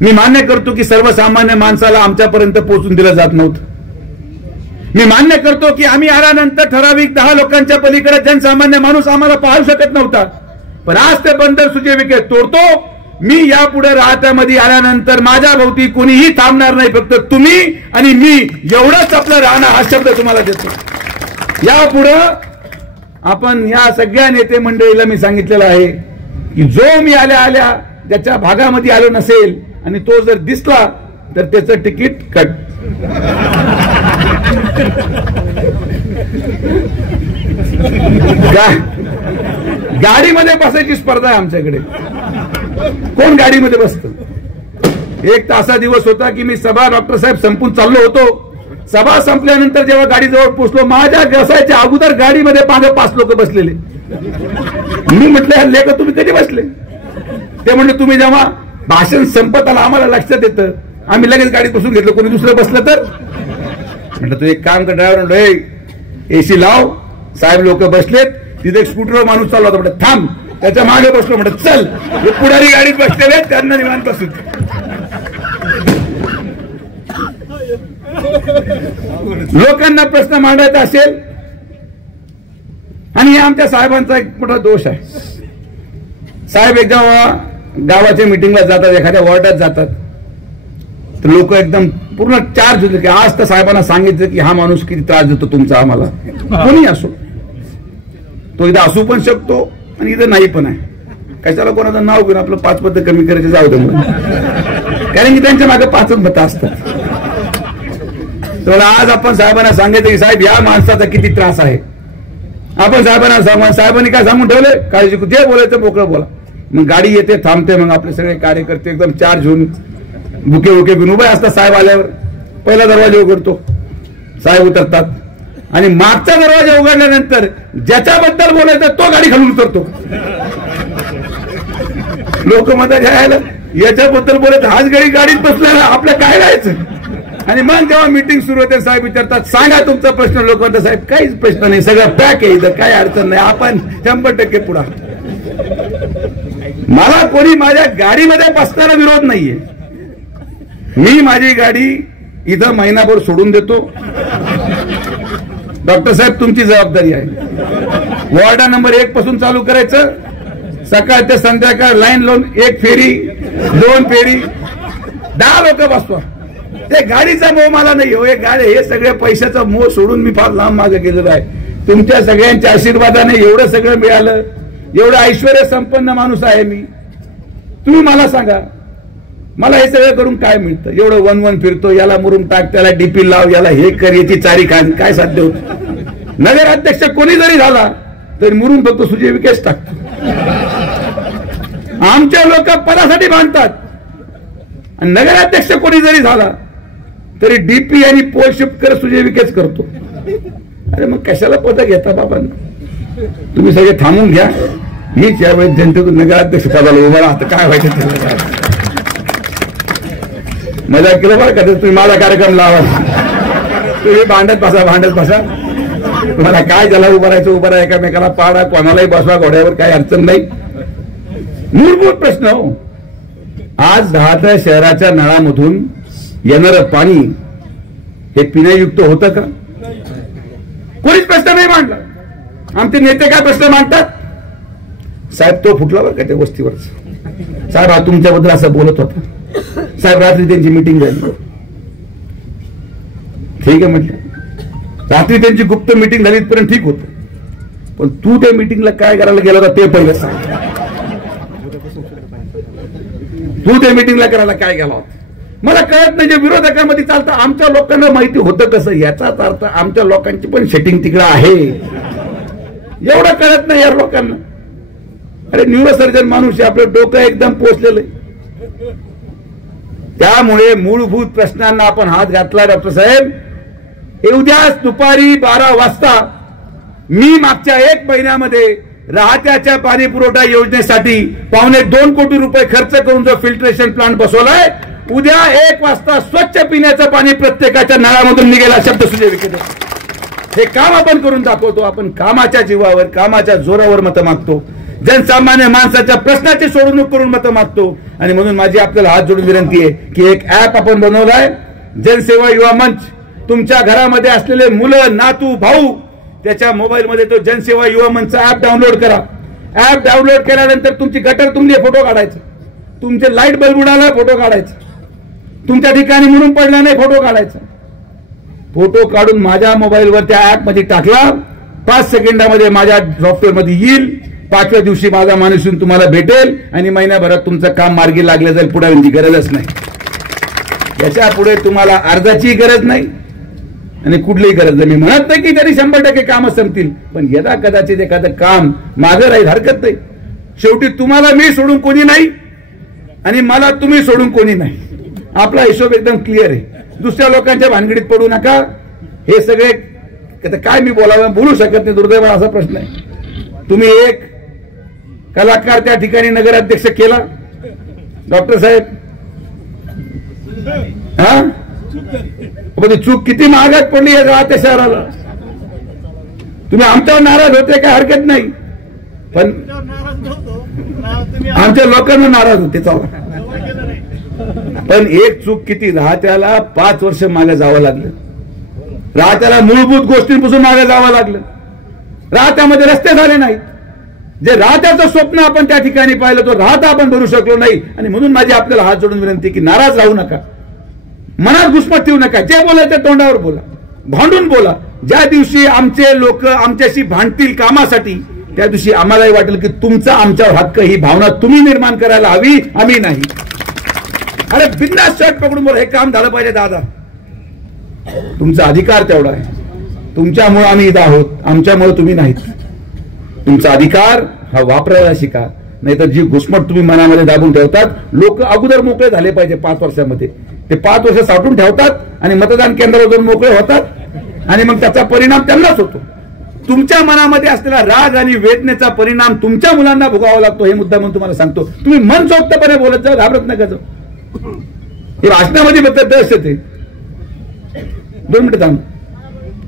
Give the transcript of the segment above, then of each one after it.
मी मान्य करतो की सर्वसामान्य माणसाला आमच्यापर्यंत पोहोचून दिलं जात नव्हतं. मी मान्य करतो की आम्ही आल्यानंतर ठराविक 10 लोकांच्या पलीकडे जनसामान्य माणूस आम्हाला पाहू शकत नव्हता. पण आज ते बंदर सुजय विखे तोडतो. मी यापुढे राहत्यामध्ये आल्यानंतर माझ्या भोवती कोणीही थांबणार नाही, फक्त तुम्ही आणि मी एवढंच आपलं राहणं हा शब्द तुम्हाला देतो. यापुढे आपण या सगळ्या नेते मंडळीला मी सांगितलेलं आहे की जो मी आल्या ज्याच्या भागामध्ये आलो नसेल आणि तो जर दिसला तर त्याचं तिकीट कट. गाडीमध्ये बसायची स्पर्धा आहे आमच्याकडे. कोण गाडीमध्ये बसतं? एक तासा दिवस होता की मी सभा डॉक्टर साहेब संपून चाललो होतो. सभा संपल्यानंतर जेव्हा गाडीजवळ पोहोचलो, माझ्या व्यवसायाच्या अगोदर गाडीमध्ये 5 लोक बसलेले. मी म्हटलं लेख तुम्ही कधी बसले? ते म्हणले तुम्ही जेव्हा भाषण संपत आलं आम्हाला लक्षात येतं, आम्ही लगेच गाडीत बसून घेतलं. कोणी दुसरं बसलं तर म्हटलं तू एक काम कर ड्रायव्हर, म्हणलं एसी लाव. साहेब लोक बसलेत, तिथे एक स्कूटरवर माणूस चालला होता. म्हटलं थांब, त्याच्या मागे बसलो. म्हटलं चल, हे पुढारी गाडीत बसलेले त्यांना निवांत बसून. लोकांना प्रश्न मांडायचा असेल, आणि हे आमच्या साहेबांचा एक मोठा दोष आहे. साहेब एकदा गावाच्या मिटिंगला जातात, एखाद्या वॉर्डात जातात, तर लोक एकदम पूर्ण चार्ज होते की आज तर साहेबांना सांगितलं की हा माणूस किती त्रास देतो तुमचा आम्हाला. कोणी असो, तो इथं असू पण शकतो आणि इथं नाही पण आहे. कशाला कोणाचं नाव घेऊन आपलं 5 मतं कमी करायचे जाऊ दे म्हणून, कारण की त्यांच्या मागे 5 मतं असतात. तर आज आपण साहेबांना सांगितलं की साहेब या माणसाचा किती त्रास आहे. आपण साहेबांनी काय सांगून ठेवले, काळजी जे बोलायचं मोकळं बोला. मग गाडी येते, थांबते, मग आपले सगळे कार्यकर्ते एकदम चार्ज होऊन बुके घेऊन उभे असतात. साहेब आल्यावर पहिला दरवाजा उघडतो, साहेब उतरतात आणि मागचा दरवाजा उघडल्यानंतर ज्याच्याबद्दल बोलायचं तो गाडी खालून उतरतो. लोक म्हणतात याच्याबद्दल बोलायचं, हाच गाडीत बसलेला आपल्या काय राहायचं. आणि मग जेव्हा मीटिंग सुरू होते साहेब विचारतात सांगा तुमचा प्रश्न. लोक म्हणतात साहेब काहीच प्रश्न नाही, सगळं पॅक आहे इथं, काही अडचण नाही, आपण 100% पुढा. मला कोणी माझ्या गाडीमध्ये बसताना विरोध नाहीये. मी माझी गाडी इथं महिनाभर सोडून देतो. डॉक्टर साहेब तुमची जबाबदारी आहे. वॉर्ड नंबर 1 पासून चालू करायचं, सकाळ ते संध्याकाळ लाईन लावून 1 फेरी 2 फेरी 10 लोक बसवा. ते गाडीचा मोह मला नाही हो. हे सगळे पैशाचा मोह सोडून मी फार लांब मागे गेलेलो आहे. तुमच्या सगळ्यांच्या आशीर्वादाने एवढं सगळं मिळालं, एवढं ऐश्वर्य संपन्न माणूस आहे मी. तुम्ही मला सांगा, मला हे सगळं करून काय मिळतं? एवढं वन फिरतो, याला मुरुम टाक, त्याला डीपी लाव, याला हे कर, याची चारी खान, काय साध्य होत? नगराध्यक्ष कोणी जरी झाला तरी मुरुम फक्त सुजय विखेच टाकतो. आमच्या लोक पदासाठी बांधतात आणि नगराध्यक्ष कोणी जरी झाला तरी डीपी आणि पोल शिफ्ट कर सुजय विखेच करतो. अरे मग कशाला पद घेता बाबांना? तुम्ही सगळे थांबून घ्या. मीच यावेळेस जनतेतून नगराध्यक्ष पदाला उभा. आता काय व्हायचं त्याला? मजा केलं बरं का? तुम्ही माझा कार्यक्रम लावा, तुम्ही भांडत बसा. तुम्हाला काय ज्याला उभं राहा, एकामेकाला पाडा, कोणालाही बसवा घोड्यावर, काही अडचण नाही. मूलभूत प्रश्न हो. आज राहत्या शहराच्या नळामधून येणारं पाणी हे पिण्यायुक्त होतं का? कोणीच प्रश्न नाही मांडला. आमचे नेते काय प्रश्न मांडतात? साहेब तो फुटला बरं का त्या वस्तीवरच. साहेब हा तुमच्याबद्दल असं बोलत होता. साहेब रात्री त्यांची मीटिंग झाली. ठीक आहे म्हटलं, रात्री त्यांची गुप्त मीटिंग झाली इथपर्यंत ठीक होतं. पण तू त्या मीटिंगला काय करायला गेला होता ते पहिलं सांग. तू त्या मीटिंगला करायला काय गेला होता? मला कळत नाही. जे विरोधकांमध्ये चालतं आमच्या लोकांना माहिती होतं कसं, याचाच अर्थ आमच्या लोकांची पण सेटिंग तिकडे आहे. एवढं कळत नाही यार लोकांना. अरे न्यूरोसर्जन माणूस आहे, आपलं डोकं एकदम पोचलेलं आहे. त्यामुळे मूलभूत प्रश्नांना आपण हात घातला. डॉक्टर साहेब, उद्याच दुपारी 12 वाजता मी मागच्या 1 महिन्यामध्ये राहत्याच्या पाणी पुरवठा योजनेसाठी 2.25 कोटी रुपये खर्च करून जो फिल्ट्रेशन प्लांट बसवलाय, उद्या 1 वाजता स्वच्छ पिण्याचं पाणी प्रत्येकाच्या नळामधून निघेला शब्द सुजय विखे. हे काम आपण करून दाखवतो. आपण कामाच्या जीवावर, कामाच्या जोरावर मतं मागतो. जनसामान्य माणसाच्या प्रश्नाची सोडवणूक करून मतं मागतो. आणि म्हणून माझी आपल्याला हात जोडून विनंती आहे की एक ऍप आपण बनवलाय, जनसेवा युवा मंच. तुमच्या घरामध्ये असलेले मुलं, नातू, भाऊ त्याच्या मोबाईलमध्ये तो जनसेवा युवा मंचचा ऍप डाउनलोड करा. ऍप डाउनलोड केल्यानंतर तुमची गटर तुमले फोटो काढायचे, तुमचे लाईट बल्ब उडाला फोटो काढायचा, तुमच्या ठिकाणी मुरून पडला नाही फोटो काढायचा. फोटो काढून माझ्या मोबाईलवर त्या ऍप मध्ये टाकला, 5 सेकंदामध्ये माझ्या सॉफ्टवेअर मध्ये येईल. 5व्या दिवशी माझा माणूस येऊन तुम्हाला भेटेल आणि महिन्याभरात तुमचं काम मार्गी लागलं जाईल. पुढे गरजच नाही. याच्या पुढे तुम्हाला अर्जाची गरज नाही आणि कुठलीही गरज नाही. मी म्हणत नाही की तरी 100% कामं संपतील, पण यदा कदाचित एखादं काम मागं राहील हरकत नाही. शेवटी तुम्हाला मी सोडून कोणी नाही आणि मला तुम्ही सोडून कोणी नाही. आपला हिशोब एकदम क्लिअर आहे. दुसऱ्या लोकांच्या भानगडीत पडू नका. हे सगळे काय मी बोलू शकत नाही, दुर्दैव असा प्रश्न आहे. तुम्ही एक कलाकार त्या ठिकाणी नगराध्यक्ष केला, डॉक्टर साहेब, हा चूक किती महागात पडली आहे त्या शहराला. तुम्ही आमच्यावर नाराज होते काय हरकत नाही, पण आमच्या लोकांना नाराज होते चालू. पण एक चूक किती, राहत्याला 5 वर्ष मागे जावं लागलं. राहत्याला मूलभूत गोष्टींपासून मागे जावं लागलं. राहत्यामध्ये रस्ते झाले नाहीत. जे राहत्याचं स्वप्न आपण त्या ठिकाणी पाहिलं तो राहता आपण भरू शकलो नाही. आणि म्हणून माझी आपल्याला हात जोडून विनंती की नाराज राहू नका, मनात घुसमट ठेवू नका. जे बोलायचं तोंडावर बोला, भांडून बोला. ज्या दिवशी आमचे लोक आमच्याशी भांडतील कामासाठी, त्या दिवशी आम्हालाही वाटेल की तुमचा आमच्यावर हक्क, ही भावना तुम्ही निर्माण करायला हवी, आम्ही नाही. अरे बिंदास शर्ट पकडून बोला, हे काम झालं पाहिजे दादा. तुमचा अधिकार तेवढा आहे. तुमच्यामुळे आम्ही इथं आहोत, आमच्यामुळे तुम्ही नाहीत. तुमचा अधिकार हा वापरायला शिका, नाहीतर जी घुसमट तुम्ही मनामध्ये दाबून ठेवतात. लोक अगोदर मोकळे झाले पाहिजे 5 वर्षामध्ये. ते 5 वर्ष साठवून ठेवतात आणि मतदान केंद्रावर जाऊन मोकळे होतात आणि मग त्याचा परिणाम त्यांनाच होतो. तुमच्या मनामध्ये असलेला राग आणि वेदनेचा परिणाम तुमच्या मुलांना भोगावा लागतो. हे मुद्दा म्हणून तुम्हाला सांगतो. तुम्ही मनसोक्तपणे बोलत जाऊ, घाबरत नका जाऊ. हे भाषणामध्ये दहशत आहे. 2 मिनिटं थांब.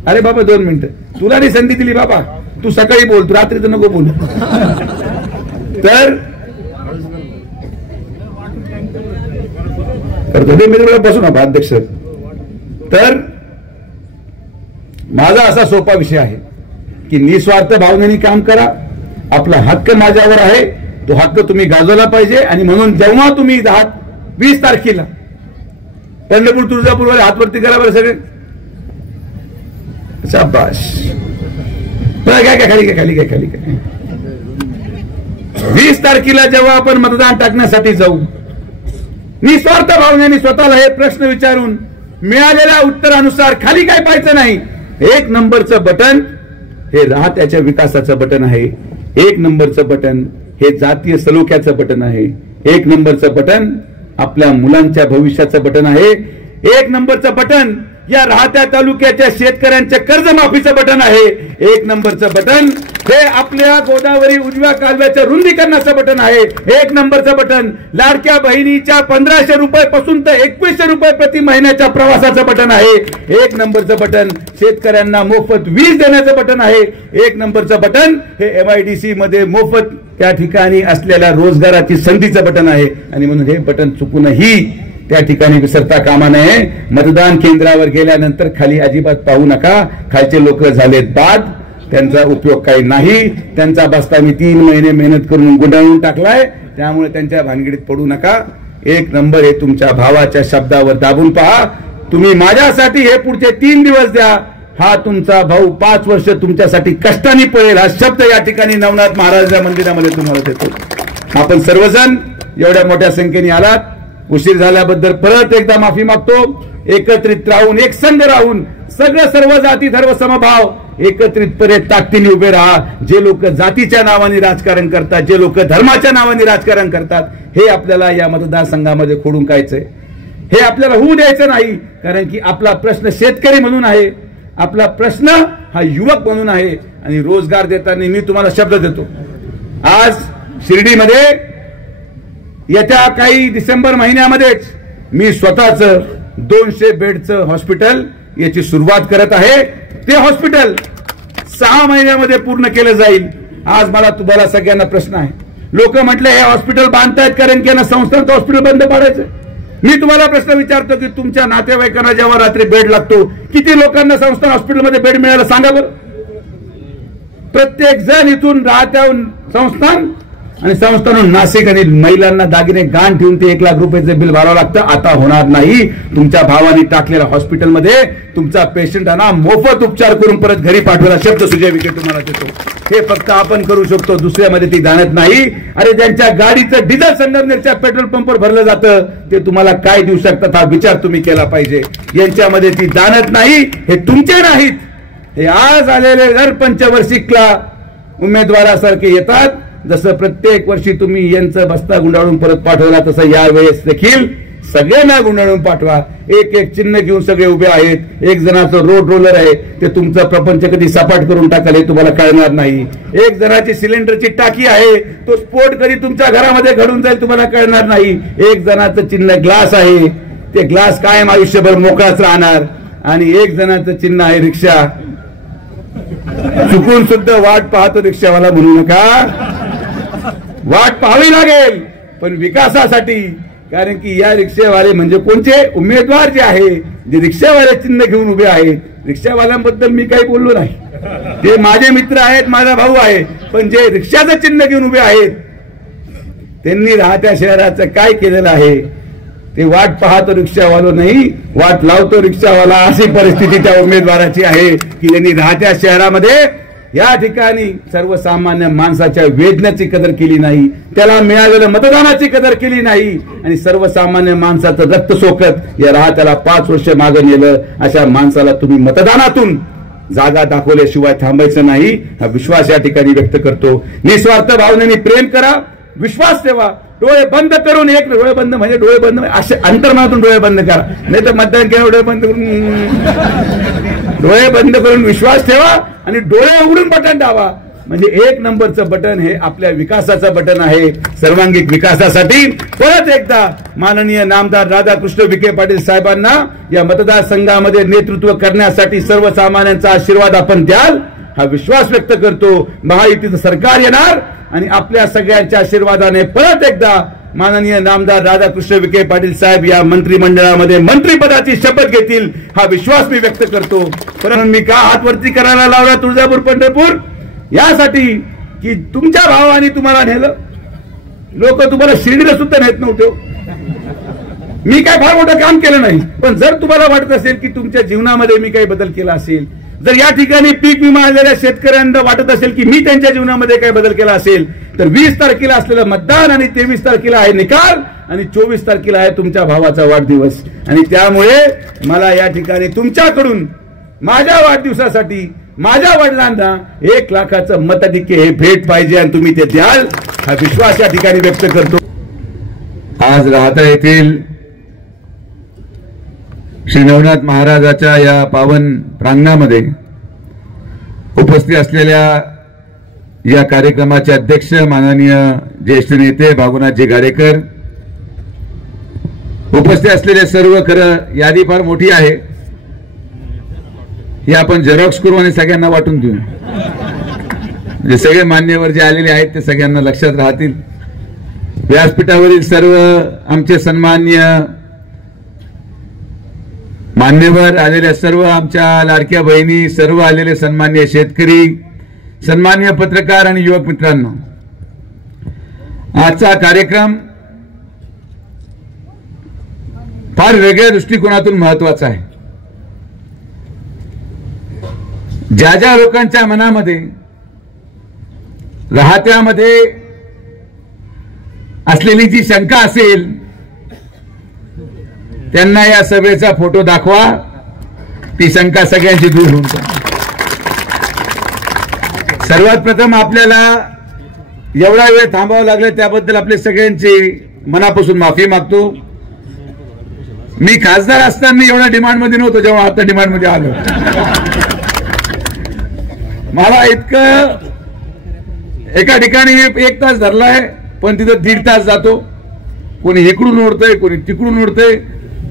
अरे बाबा 2 मिनिटं, तुला नाही संधी दिली बाबा, तू सकाळी बोल, तू रात्री तर नको बोल. तर बसू ना अध्यक्ष. तर माझा असा सोपा विषय आहे की निस्वार्थ भावनेने काम करा. आपला हक्क माझ्यावर आहे, तो हक्क तुम्ही गाजवला पाहिजे. आणि म्हणून जेव्हा तुम्ही 20 तारखेला पंढरपूर तुळजापूर वर हातवरती करा बरं सगळे. शाबाश. खाली काय 20 तारखेला जेव्हा आपण मतदान टाकण्यासाठी जाऊ, निस्वार्थ भावनेने स्वतःला हे प्रश्न विचारून मिळालेल्या उत्तरानुसार खाली काय पाहायचं नाही. 1 नंबरचं बटन हे राहत्याच्या विकासाचं बटन आहे. 1 नंबरचं बटन हे जातीय सलोख्याचं बटन आहे. 1 नंबरचं बटन आपल्या मुलांच्या भविष्याचं बटन आहे. 1 नंबरचं बटन या राहत्या तालुक्याच्या शेतकऱ्यांच्या कर्जमाफीचं बटन आहे. 1 नंबरचं बटन हे आपल्या गोदावरी उजव्या कालव्याच्या रुंदीकरणाचं बटन आहे. 1 नंबरचं बटन लाडक्या बहिणीच्या 1500 रुपयापासून तर 2100 रुपये प्रति महिन्याच्या प्रवासाचं बटन आहे. 1 नंबरचं बटन शेतकऱ्यांना मोफत वीज देण्याचं बटन आहे. 1 नंबरचं बटन हे MIDC मध्ये मोफत त्या ठिकाणी असलेल्या रोजगाराची संधीचं बटन आहे. आणि म्हणून हे बटन चुकूनही त्या ठिकाणी विसरता कामा नये. मतदान केंद्रावर गेल्यानंतर खाली अजिबात पाहू नका. खालचे लोक झालेत बाद, त्यांचा उपयोग काही नाही. त्यांचा बस्ता मी 3 महिने मेहनत करून गुंडाळून टाकलाय, त्यामुळे त्यांच्या भानगडीत पडू नका. 1 नंबर हे तुमच्या भावाच्या शब्दावर दाबून पहा. तुम्ही माझ्यासाठी हे पुढचे 3 दिवस द्या. हा तुमचा भाऊ 5 वर्ष तुमच्यासाठी कष्टाने पळेल, हा शब्द या ठिकाणी नवनाथ महाराजांच्या मंदिरामध्ये तुम्हाला देतो. आपण सर्वजण एवढ्या मोठ्या संख्येने आलात, उशीर झाल्याबद्दल परत एकदा माफी मागतो. एकत्रित राहून, एक संघ राहून, सर्व जाती धर्म समभाव एकत्रितपणे ताकदीने उभे राहा. जे लोक जातीच्या नावाने राजकारण करतात, जे लोक धर्माच्या नावाने राजकारण करतात, हे आपल्याला या मतदारसंघामध्ये खोडून काढायचंय. हे आपल्याला होऊ द्यायचं नाही. कारण की आपला प्रश्न शेतकरी म्हणून आहे, आपला प्रश्न हा युवक म्हणून आहे. आणि रोजगार देताना मी तुम्हाला शब्द देतो, आज शिर्डीमध्ये येत्या काही डिसेंबर महिन्यामध्येच मी स्वतःच 200 बेडचं हॉस्पिटल याची सुरुवात करत आहे. ते हॉस्पिटल 6 महिन्यामध्ये पूर्ण केलं जाईल. आज मला तुम्हाला सगळ्यांना प्रश्न आहे. लोक म्हटले हे हॉस्पिटल बांधतायत कारण की यांना संस्थांचं हॉस्पिटल बंद पाडायचं. मी तुम्हाला प्रश्न विचारतो की तुमच्या नातेवाईकांना जेव्हा रात्री बेड लागतो, किती लोकांना संस्थान हॉस्पिटलमध्ये बेड मिळायला सांगा बरं. प्रत्येक जण इथून राहत्याहून संस्थान आणि संस्थानहून नाशिक आणि महिलांना दागिने गाण ठेवून ते 1 लाख रुपयाचं बिल भरावं लागतं. आता होणार नाही. तुमच्या भावाने टाकलेल्या हॉस्पिटलमध्ये तुमचा पेशंटांना मोफत उपचार करून परत घरी पाठवायला शब्द सुजय विखे तुम्हाला देतो. हे फक्त आपण करू शकतो, दुसऱ्यामध्ये ती जाणत नाही. अरे ज्यांच्या गाडीचं डिझेल संगमनेरच्या पेट्रोल पंपवर भरलं जातं ते तुम्हाला काय देऊ शकतात हा विचार तुम्ही केला पाहिजे. यांच्यामध्ये ती जाणत नाही. हे तुमचे नाहीत, हे आज आलेले दर पंचवार्षिकला उमेदवारासारखे येतात. जसं प्रत्येक वर्षी तुम्ही यांचं बस्ता गुंडाळून परत पाठवला तसं यावेळेस देखील सगळ्यांना गुंडाळून पाठवा. एक एक चिन्ह घेऊन सगळे उभे आहेत. एक जणाचं रोड रोलर आहे ते तुमचा प्रपंच कधी सपाट करून टाकाल हे तुम्हाला कळणार नाही. एक जणाची सिलेंडरची टाकी आहे तो स्फोट कधी तुमच्या घरामध्ये घडून जाईल तुम्हाला कळणार नाही. एक जणाचं चिन्ह ग्लास आहे ते ग्लास कायम आयुष्यभर मोकळाच राहणार. आणि एक जणाचं चिन्ह आहे रिक्षा. चुकून सुद्धा वाट पाहतो रिक्षावाला म्हणू नका. वाट पाहावी लागेल पण विकासासाठी. कारण की या रिक्षावाले म्हणजे कोणते उमेदवार जे आहे जे रिक्षावाले चिन्ह घेऊन उभे आहेत. रिक्षावाल्यांबद्दल मी काही बोललो नाही, ते माझे मित्र आहेत, माझा भाऊ आहे. पण जे रिक्षाचं चिन्ह घेऊन उभे आहेत त्यांनी राहत्या शहराचं काय केलेलं आहे ते वाट पाहतो रिक्षावालो नाही, वाट लावतो रिक्षावाला. अशी परिस्थिती त्या उमेदवाराची आहे की त्यांनी राहत्या शहरामध्ये या ठिकाणी सर्वसामान्य माणसाच्या वेदनेची कदर केली नाही, त्याला मिळालेल्या मतदानाची कदर केली नाही आणि सर्वसामान्य माणसाचं रक्त सोकत या राहत्याला 5 वर्ष मागे नेलं. अशा माणसाला तुम्ही मतदानातून जागा दाखवल्याशिवाय थांबायचं नाही हा विश्वास या ठिकाणी व्यक्त करतो. निस्वार्थ भावनेने प्रेम करा, विश्वास ठेवा. डोळे बंद करून एक डोळे बंद म्हणजे डोळे बंद असे अंतर्मनातून डोळे बंद करा, नाही तर मतदान केलं डोळे बंद करून डोळे बंद करून विश्वास ठेवा आणि डोळे उघडून बटन दाबा. म्हणजे 1 नंबरचं बटन हे आपल्या विकासाचं बटन आहे. सर्वांगीण विकासासाठी परत एकदा माननीय नामदार राधाकृष्ण विखे पाटील साहेबांना या मतदारसंघामध्ये नेतृत्व करण्यासाठी सर्वसामान्यांचा आशीर्वाद आपण द्याल हा विश्वास व्यक्त करतो. महायुतीचं सरकार येणार आणि आपल्या सगळ्यांच्या आशीर्वादाने परत एकदा माननीय नामदार राधाकृष्ण विखे पाटील साहेब या मंत्रिमंडळामध्ये मंत्रिपदाची शपथ घेतील हा विश्वास मी व्यक्त करतो. परंतु मी का हात वरती करायला लावला तुळजापूर पंढरपूर यासाठी की तुमच्या भावाने तुम्हाला नेलं. लोक तुम्हाला शिर्डीला सुद्धा नेत नव्हते. मी काय फार मोठं काम केलं नाही, पण जर तुम्हाला वाटत असेल की तुमच्या जीवनामध्ये मी काही बदल केला असेल, जर या ठिकाणी पीक विमा आलेल्या शेतकऱ्यांना वाटत असेल की मी त्यांच्या जीवनामध्ये काही बदल केला असेल तर 20 तारखेला असलेलं मतदान आणि 23 तारखेला आहे निकाल आणि 24 तारखेला आहे तुमच्या भावाचा वाढदिवस. आणि त्यामुळे मला या ठिकाणी तुमच्याकडून माझ्या वाढदिवसासाठी माझ्या वडिलांना 1 लाखाचं मताधिक्य हे भेट पाहिजे आणि तुम्ही ते द्याल हा विश्वास या ठिकाणी व्यक्त करतो. आज राहता येथील श्री नवनाथ महाराजाच्या या पावन प्रांगणामध्ये उपस्थित असलेल्या या कार्यक्रमाचे अध्यक्ष माननीय ज्येष्ठ नेते भागुनाथजी गाडेकर, उपस्थित असलेले सर्व, खरं यादी फार मोठी आहे, ही आपण झेरॉक्स करू आणि सगळ्यांना वाटून देऊ. म्हणजे सगळे मान्यवर जे आलेले आहेत ते सगळ्यांना लक्षात राहतील. व्यासपीठावरील सर्व आमचे सन्मान्य मान्यवर आलेल्या सर्व आमच्या लाडक्या बहिणी, सर्व आलेले सन्मान्य शेतकरी, सन्मान्य पत्रकार आणि युवक मित्रांनो, आजचा कार्यक्रम फार वेगळ्या दृष्टिकोनातून महत्वाचा आहे. ज्या ज्या लोकांच्या मनामध्ये राहत्यामध्ये असलेली जी शंका असेल त्यांना या सभेचा फोटो दाखवा, ती शंका सगळ्यांची दूर होऊन जाईल. सर्वात प्रथम आपल्याला एवढा वेळ थांबावं लागलं त्याबद्दल आपले सगळ्यांची मनापासून माफी मागतो. मी खासदार असताना एवढा डिमांड मध्ये नव्हतो, जेव्हा आता डिमांड मध्ये आलो. मला इतकं एका ठिकाणी 1 तास धरलाय पण तिथं 1.5 तास जातो. कोणी इकडून ओढतंय, कोणी तिकडून ओढतंय,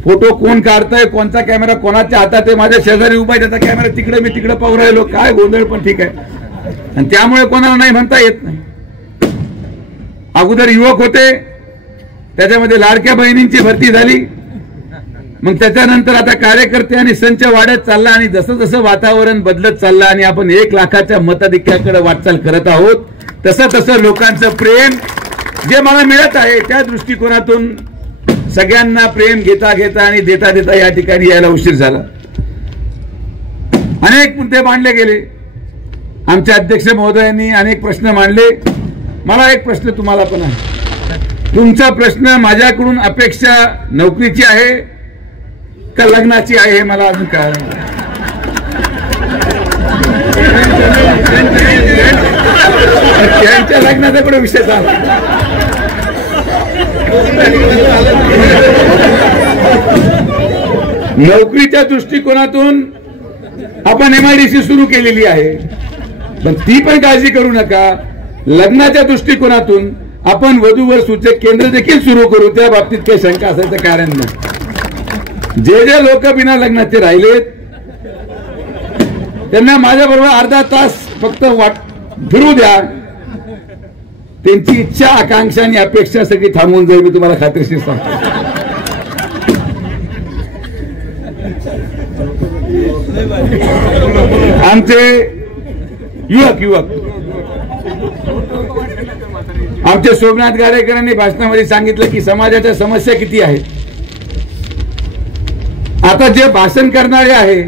फोटो कोण काढतंय, कोणचा कॅमेरा कोणाच्या हातात आहे, माझ्या शेजारी उभा आहे त्याचा कॅमेरा तिकडे, मी तिकडे पाहू राहिलो, काय गोंधळ. पण ठीक आहे, आणि त्यामुळे कोणाला नाही म्हणता येत नाही. अगोदर युवक होते, त्याच्यामध्ये लाडक्या बहिणींची भरती झाली, मग त्याच्यानंतर आता कार्यकर्ते आणि संच वाढत चालला आणि जसं जसं वातावरण बदलत चाललं आणि आपण 1 लाखाच्या मताधिक्याकडे वाटचाल करत आहोत, तसं तसं लोकांचं प्रेम जे मला मिळत आहे त्या दृष्टिकोनातून सगळ्यांना प्रेम घेता घेता आणि देता देता या ठिकाणी यायला उशीर झाला. अनेक मुद्दे मांडले गेले, आमच्या अध्यक्ष महोदयांनी अनेक प्रश्न मांडले. मला एक प्रश्न तुम्हाला पण आहे. तुमचा प्रश्न माझ्याकडून अपेक्षा नोकरीची आहे का लग्नाची आहे हे मला अजून कळलं नाही. त्यांच्या लग्नाचा कुठे विषय झाला. नोकरीच्या दृष्टिकोनातून आपण MIDC सुरू केलेली आहे, पण ती पण काळजी करू नका. लग्नाच्या दृष्टिकोनातून आपण वधूवर सूचक केंद्र देखील सुरू करू, त्या बाबतीत काही शंका असायचं कारण नाही. जे जे लोक बिना लग्नाचे राहिलेत त्यांना माझ्याबरोबर अर्धा तास फक्त फिरू द्या. त्यांची इच्छा, आकांक्षा आणि अपेक्षा सगळी थांबून जाईल, मी तुम्हाला खात्रीशीर सांगतो. आमचे युवक आमचे सोमनाथ गाडेकरांनी भाषणामध्ये सांगितलं की समाजाच्या समस्या किती आहेत. आता जे भाषण करणारे आहे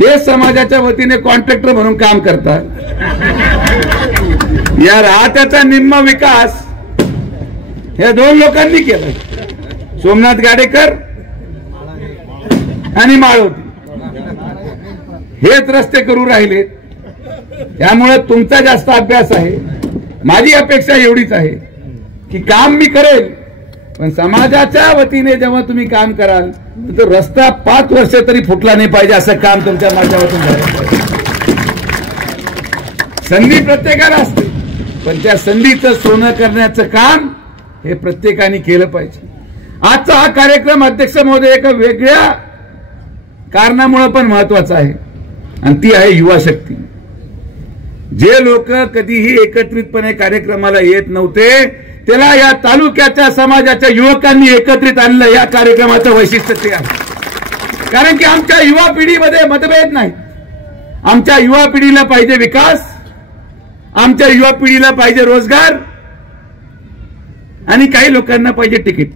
ते समाजाच्या वतीने कॉन्ट्रॅक्टर म्हणून काम करतात. या राहत्याचा निम्मा विकास या 2 लोकांनी केला, सोमनाथ गाडेकर आणि माळोती. हेच रस्ते करू राहिले. त्यामुळे तुमचा जास्त अभ्यास आहे. माझी अपेक्षा एवढीच आहे की काम मी करेल, पण समाजाच्या वतीने जेव्हा तुम्ही काम कराल तर तो रस्ता 5 वर्ष तरी फुटला नाही पाहिजे, असं काम तुमच्या माध्यमातून झालं पाहिजे. संधी प्रत्येकाला असते, पण त्या संधीचं सोनं करण्याचं काम हे प्रत्येकाने केलं पाहिजे. आजचा हा कार्यक्रम अध्यक्ष महोदय एका वेगळ्या कारणामुळे पण महत्वाचा आहे, आणि ती आहे युवा शक्ती. जे लोक कधीही एकत्रितपणे कार्यक्रमाला येत नव्हते त्याला या तालुक्याच्या समाजाच्या युवकांनी एकत्रित आणलं. या कार्यक्रमाचं वैशिष्ट्य ते आहे, कारण की आमच्या युवा पिढीमध्ये मतभेद नाही. आमच्या युवा पिढीला पाहिजे विकास, आमच्या युवा पिढीला पाहिजे रोजगार, आणि काही लोकांना पाहिजे तिकीट.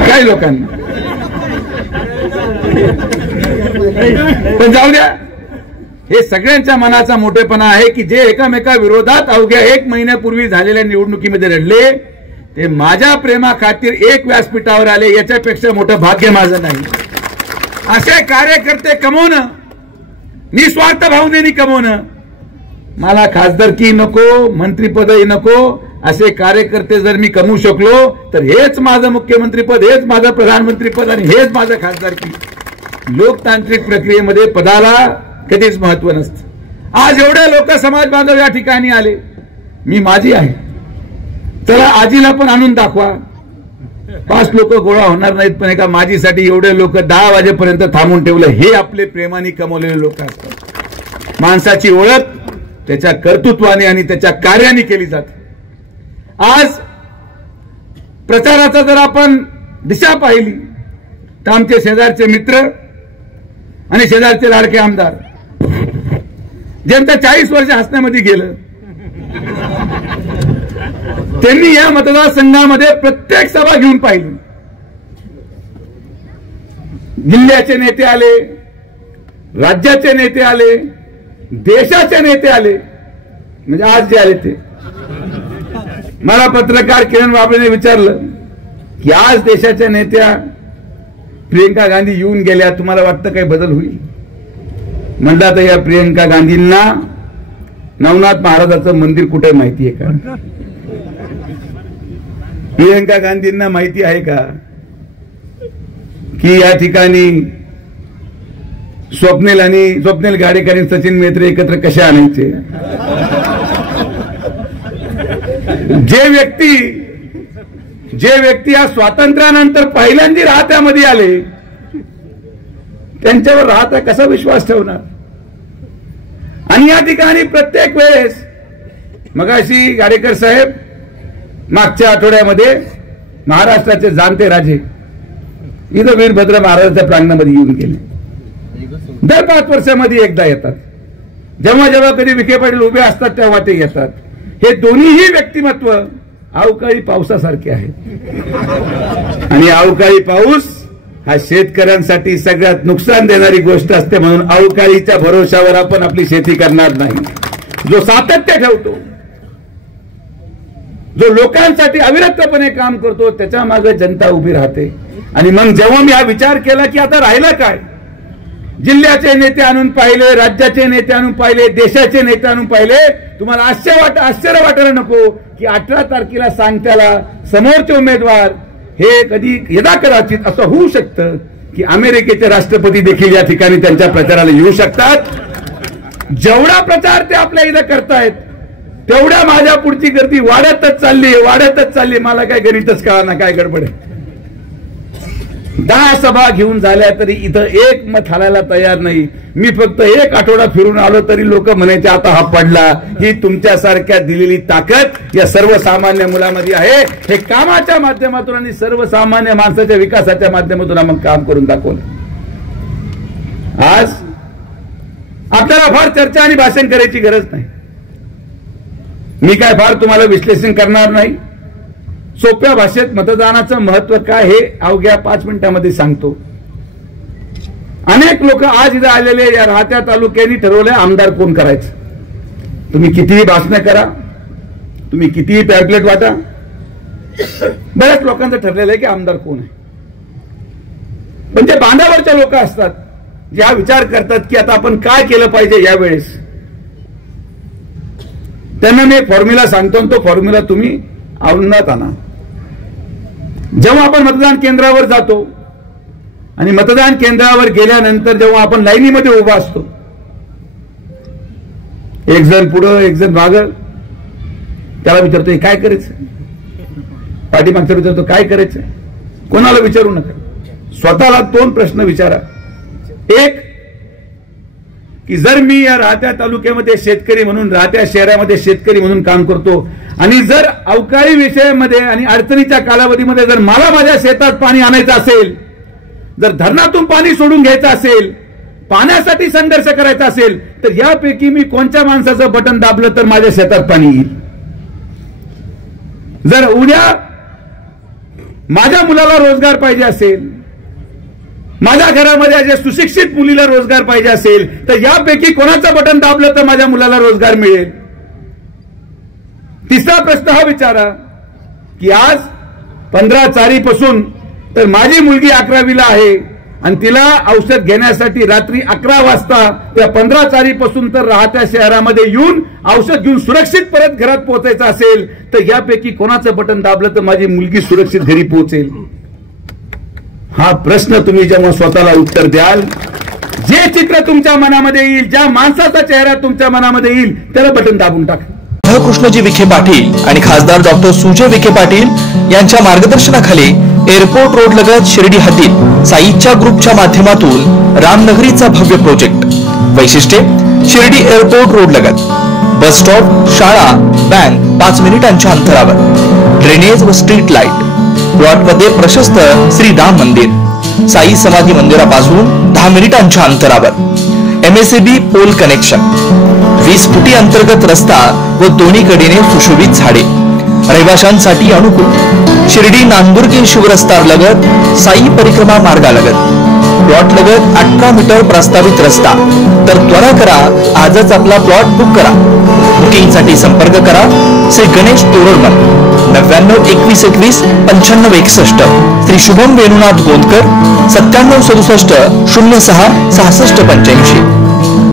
काही लोकांना पण जाऊ द्या. हे सगळ्यांच्या मनाचा मोठेपणा आहे की जे एकामेका विरोधात अवघ्या 1 महिन्यापूर्वी झालेल्या निवडणुकीमध्ये लढले ते माझ्या प्रेमा खातीर एक व्यासपीठावर आले, याच्यापेक्षा मोठं भाग्य माझं नाही. असे कार्यकर्ते कमवणं, निस्वार्थ भावनेने कमवणं. मला खासदारकी नको, मंत्रीपदही नको, असे कार्यकर्ते जर मी कमवू शकलो तर हेच माझं मुख्यमंत्रीपद, हेच माझं प्रधानमंत्रीपद आणि हेच माझं खासदारकी. लोकतांत्रिक प्रक्रियेमध्ये पदाला कधीच महत्व नसतं. आज एवढे लोक समाज बांधव या ठिकाणी आले, मी माझी आहे, चला आजीला पण आणून दाखवा. 5 लोक गोळा होणार नाहीत, पण एका माझीसाठी एवढे लोक 10 वाजेपर्यंत थांबून ठेवलं. हे आपले प्रेमाने कमवलेले लोक असतात. माणसाची ओळख त्याच्या कर्तृत्वाने आणि त्याच्या कार्याने केली जाते. आज प्रचाराचा जर आपण दिशा पाहिली तर आमचे शेजारचे मित्र आणि शेजारचे लाडके आमदार ज्यांचं 40 वर्ष हसण्यामध्ये गेलं, त्यांनी या मतदारसंघामध्ये प्रत्येक सभा घेऊन पाहिली. जिल्ह्याचे नेते आले, राज्याचे नेते आले, देशाचे नेते आले, म्हणजे आज जे आले ते. मला पत्रकार किरण बाबळेने विचारलं की आज देशाच्या नेत्या प्रियंका गांधी येऊन गेल्या, तुम्हाला वाटतं काही बदल होईल? म्हणतात या प्रियंका गांधींना नवनाथ महाराजांचं मंदिर कुठे माहिती आहे का? प्रियंका गांधींना माहिती आहे का की या ठिकाणी स्वप्नील गाडेकर आणि सचिन मेत्रे एकत्र कसे आणायचे? जे व्यक्ती या स्वातंत्र्यानंतर पहिल्यांदा राहत्यामध्ये आले त्यांच्यावर राहता कसा विश्वास ठेवणार? आणि या ठिकाणी प्रत्येक वेळेस मगाशी गाडेकर साहेब मागच्या आठवड्यामध्ये महाराष्ट्राचे जाणते राजे इथं वीरभद्र महाराजांच्या प्रांगणामध्ये येऊन गेले. दर 5 वर्षामध्ये एकदा येतात. जेव्हा जेव्हा कधी विखे पाटील उभे असतात तेव्हा ते येतात. हे दोन्हीही व्यक्तिमत्व अवकाळी पावसासारखे आहेत. आणि अवकाळी पाऊस हा शेतकऱ्यांसाठी सगळ्यात नुकसान देणारी गोष्ट असते. म्हणून अवकाळीच्या भरोशावर आपण आपली शेती करणार नाही. जो सातत्य ठेवतो, जो लोकांसाठी अविरतपणे काम करतो, त्याच्या मागे जनता उभी राहते. आणि मग जेव्हा मी हा विचार केला की आता राहिलं काय, जिल्ह्याचे नेते आणून पाहिले, राज्याचे नेते आणून पाहिले, देशाचे नेते आणून पाहिले, तुम्हाला आश्चर्य वाटायला नको की 18 तारखेला सांगत्याला समोरचे उमेदवार हे कधी यदा कदाचित असं होऊ शकतं की अमेरिकेचे राष्ट्रपती देखील या ठिकाणी त्यांच्या प्रचाराला येऊ शकतात. जेवढा प्रचार ते आपल्या इथं करतायत तेवढ्या माझ्या पुढची गर्दी वाढतच चालली. मला काय गणितच कळना काय गडबड आहे. 10 सभा घेऊन झाल्या तरी इथं एक मत हालायला तयार नाही. मी फक्त 1 आठवडा फिरून आलो तरी लोक म्हणायचे आता हा पडला. ही तुमच्यासारख्या दिलेली ताकद या सर्वसामान्य मुलामध्ये आहे. हे कामाच्या माध्यमातून आणि सर्वसामान्य माणसाच्या विकासाच्या माध्यमातून आपण काम करून दाखवलं. आज आपल्याला फार चर्चा आणि भाषण करायची गरज नाही. मी काय फार तुम्हाला विश्लेषण करणार नाही. सोप्या भाषेत मतदानाचं महत्व काय हे अवघ्या 5 मिनिटांमध्ये सांगतो. अनेक लोक आज इथं आलेले या राहत्या तालुक्यांनी ठरवलंय आमदार कोण करायचं. तुम्ही कितीही भाषणं करा, तुम्ही कितीही पॅम्पलेट वाटा, बऱ्याच लोकांचं ठरलेलं आहे की आमदार कोण आहे. पण जे बांधावरचे लोक असतात जे हा विचार करतात की आता आपण काय केलं पाहिजे यावेळेस, त्यांना मी फॉर्म्युला सांगतो. तो फॉर्म्युला तुम्ही अंमलात आणा. जेव्हा आपण मतदान केंद्रावर जातो आणि मतदान केंद्रावर गेल्यानंतर जेव्हा आपण लाईनीमध्ये उभा असतो, एक जण पुढं एक जण मागं, त्याला विचारतो काय करायचं, पाठीमागचा विचारतो काय करायचं. कोणाला विचारू नका, स्वतःला 2 प्रश्न विचारा. एक की जर मी या राहत्या तालुक्यामध्ये शेतकरी म्हणून, राहत्या शहरामध्ये शेतकरी म्हणून काम करतो आणि जर अवकाळी विषयामध्ये आणि अडचणीच्या कालावधीमध्ये जर मला माझ्या शेतात पाणी आणायचं असेल, जर धरणातून पाणी सोडून घ्यायचं असेल, पाण्यासाठी संघर्ष करायचा असेल, तर यापैकी मी कोणत्या माणसाचं बटन दाबलं तर माझ्या शेतात पाणी येईल. जर उद्या माझ्या मुलाला रोजगार पाहिजे असेल, माझ्या घरामध्ये जे सुशिक्षित मुलीला रोजगार पाहिजे असेल, तर यापैकी कोणाचं बटन दाबलं तर माझ्या मुलाला रोजगार मिळेल. तिसरा प्रश्न हा विचारा की आज 15/4 पासून तर माझी मुलगी 11वीला आहे आणि तिला औषध घेण्यासाठी रात्री 11 वाजता त्या 15/4 पासून तर राहत्या शहरामध्ये येऊन औषध घेऊन सुरक्षित परत घरात पोहोचायचं असेल, तर यापैकी कोणाचं बटन दाबलं तर माझी मुलगी सुरक्षित घरी पोहोचेल. हा प्रश्न तुम्ही जेव्हा स्वतःला उत्तर द्याल, जे चित्र तुमच्या मनामध्ये येईल, ज्या माणसाचा चेहरा तुमच्या मनामध्ये येईल, त्याला बटन दाबून टाका. कृष्णजी विखे पाटील आणि खासदार डॉक्टर सुजय विखे पाटील यांच्या मार्गदर्शनाखाली एअरपोर्ट रोड लगत शिर्डी हद्दीत साईच्या ग्रुपच्या माध्यमातून रामनगरीचा भव्य प्रोजेक्ट. वैशिष्ट्ये शिर्डी एअरपोर्ट रोड लगत बस स्टॉप, शाळा, बँक 5 मिनिटांच्या अंतरावर, ड्रेनेज व स्ट्रीट लाईट. प्लॉटमध्ये प्रशस्त श्री राम मंदिर, साई समाधी मंदिरापासून 10 मिनिटांच्या अंतरावर. MSAB पोल कनेक्शन, 20 फुटी अंतर्गत रस्ता व दोन्ही कडेने सुशोभित झाडे. रहिवाशांसाठी अनुकूल. शिर्डी नांदुर्गे शिवरस्ता लगत साई परिक्रमा मार्गालगत. प्लॉट लगत 18 मीटर प्रस्तावित रस्ता. तर त्वरा करा, आजच आपला प्लॉट बुक करा. बुकिंगसाठी संपर्क करा श्री गणेश तोरडमल 99 21 21 95 61, श्री शुभम वेणुनाथ गोंदकर 97 67 06 66 85.